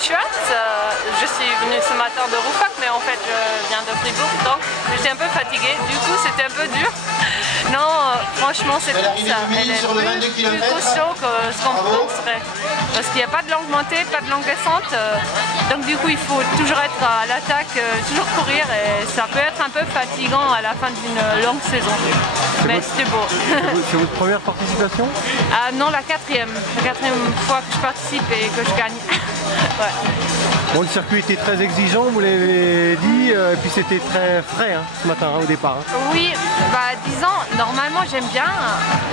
Schwartz. Je suis venue ce matin de Rouffach, mais en fait je viens de Fribourg, donc j'étais un peu fatiguée. Du coup, c'était un peu dur. Non, franchement, cette course, elle est plus costaud que ce qu'on penserait. Parce qu'il n'y a pas de longue montée, pas de longue descente. Donc du coup, il faut toujours être à l'attaque, toujours courir. Et ça peut être un peu fatigant à la fin d'une longue saison. Mais c'était beau. C'est votre première participation? Ah non, la quatrième. La quatrième fois que je participe et que je gagne. Ouais. Bon, le circuit était très exigeant, vous l'avez dit, et puis c'était très frais hein, ce matin au départ. Hein. Oui, bah disons, normalement j'aime bien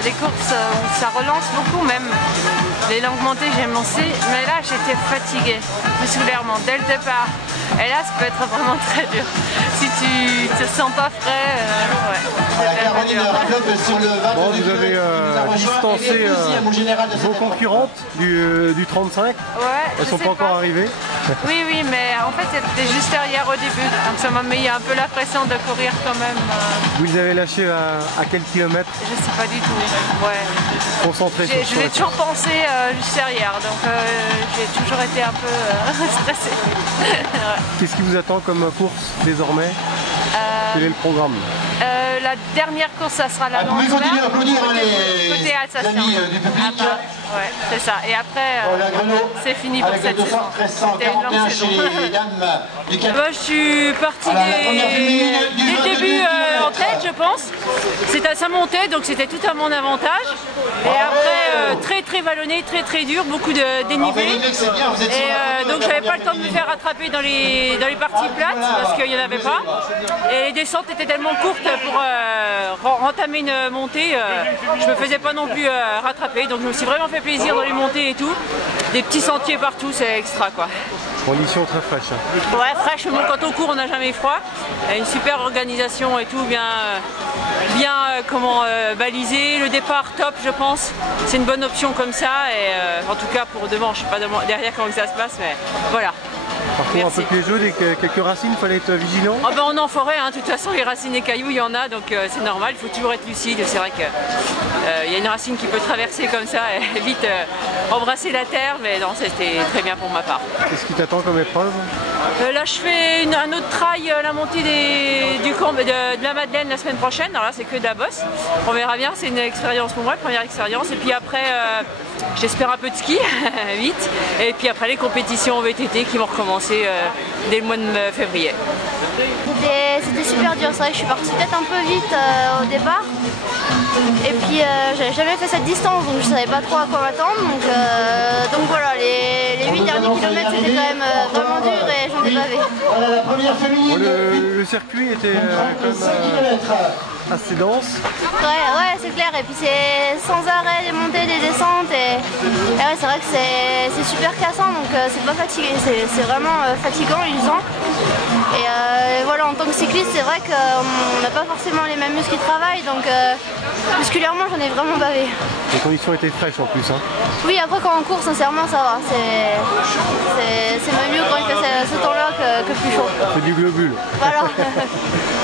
les courses où ça relance beaucoup, même les longues montées j'aime aussi, mais là j'étais fatiguée musculairement dès le départ. Et là ça peut être vraiment très dur. Si tu te sens pas frais, Bon, vous avez distancé vos concurrentes du 35, ouais, elles sont pas encore arrivées. Oui, oui, mais en fait c'était juste derrière au début, donc ça m'a mis un peu la pression de courir quand même. Vous les avez lâchés à quel kilomètre? Je sais pas du tout, ouais. Concentré sur Je l'ai toujours pensé juste derrière, donc j'ai toujours été un peu stressée. Ouais. Qu'est-ce qui vous attend comme course désormais? Quel est le programme? La dernière course, ça sera la longue côté Alsacien. Ouais, c'est ça. Et après, c'est fini pour cette saison. C'était une longue saison. Moi, je suis partie dès le début en tête, je pense. C'était à sa montée, donc c'était tout à mon avantage. Et après, très vallonné, très dur, beaucoup de dénivelé. Et donc, j'avais pas le temps de me faire rattraper dans les parties plates parce qu'il n'y en avait pas. Et les descentes étaient tellement courtes pour entamer une montée, je me faisais pas non plus rattraper. Donc, je me suis vraiment fait plaisir dans les montées et tout. Des petits sentiers partout, c'est extra quoi. Conditions très fraîches. Hein. Ouais, fraîche, bon, quand on court on n'a jamais froid. Une super organisation et tout, bien balisé. Le départ top je pense. C'est une bonne option comme ça et en tout cas pour devant, je sais pas derrière comment ça se passe mais voilà. Partout un peu piégeux, quelques racines, il fallait être vigilant. Oh ben on est en forêt, hein. De toute façon les racines et cailloux il y en a donc c'est normal, il faut toujours être lucide. C'est vrai qu'il y a une racine qui peut traverser comme ça et vite embrasser la terre, mais non c'était très bien pour ma part. Qu'est-ce qui t'attend comme épreuve? Là je fais un autre trail, la montée de la Madeleine la semaine prochaine, alors là c'est que de la bosse. On verra bien, c'est une expérience pour moi, première expérience. Et puis après j'espère un peu de ski, vite. Et puis après les compétitions VTT qui vont recommencer dès le mois de février. C'était super dur, c'est vrai que je suis partie peut-être un peu vite au départ. Et puis j'avais jamais fait cette distance donc je savais pas trop à quoi m'attendre. Donc voilà, les 8 derniers kilomètres c'était quand même vraiment dur et j'en ai bavé. Le circuit était quand même assez dense. Ouais, c'est clair. Et puis c'est sans arrêt des montées, des descentes. Et ouais, c'est vrai que c'est super cassant donc c'est pas fatigué. C'est vraiment fatigant, usant. Et voilà, en tant que cycliste, c'est vrai qu'on n'a pas forcément les mêmes muscles qui travaillent. Donc musculairement, j'en ai vraiment bavé. Les conditions étaient fraîches en plus. Hein. Oui, après quand on court, sincèrement, ça va. C'est même mieux quand il fait ce temps-là que plus chaud. C'est du globule. Voilà.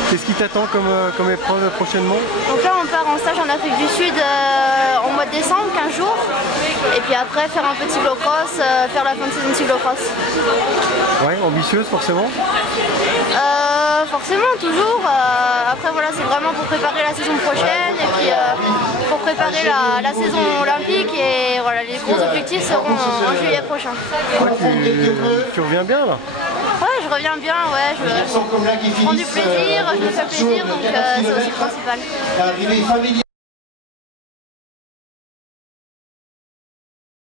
Qu'est-ce qui t'attend comme épreuve prochainement? Donc là, on part en stage en Afrique du Sud en mois de décembre, 15 jours. Et puis après, faire un peu de cyclocross, faire la fin de saison de cyclocross. Ouais, ambitieuse forcément? Forcément, toujours. Après, voilà, c'est vraiment pour préparer la saison prochaine et puis pour préparer la saison olympique. Et voilà, les gros objectifs seront en juillet prochain. Ouais, tu reviens bien là? Ouais, je reviens bien, ouais, je prends du plaisir, je me fais plaisir, donc c'est aussi le principal.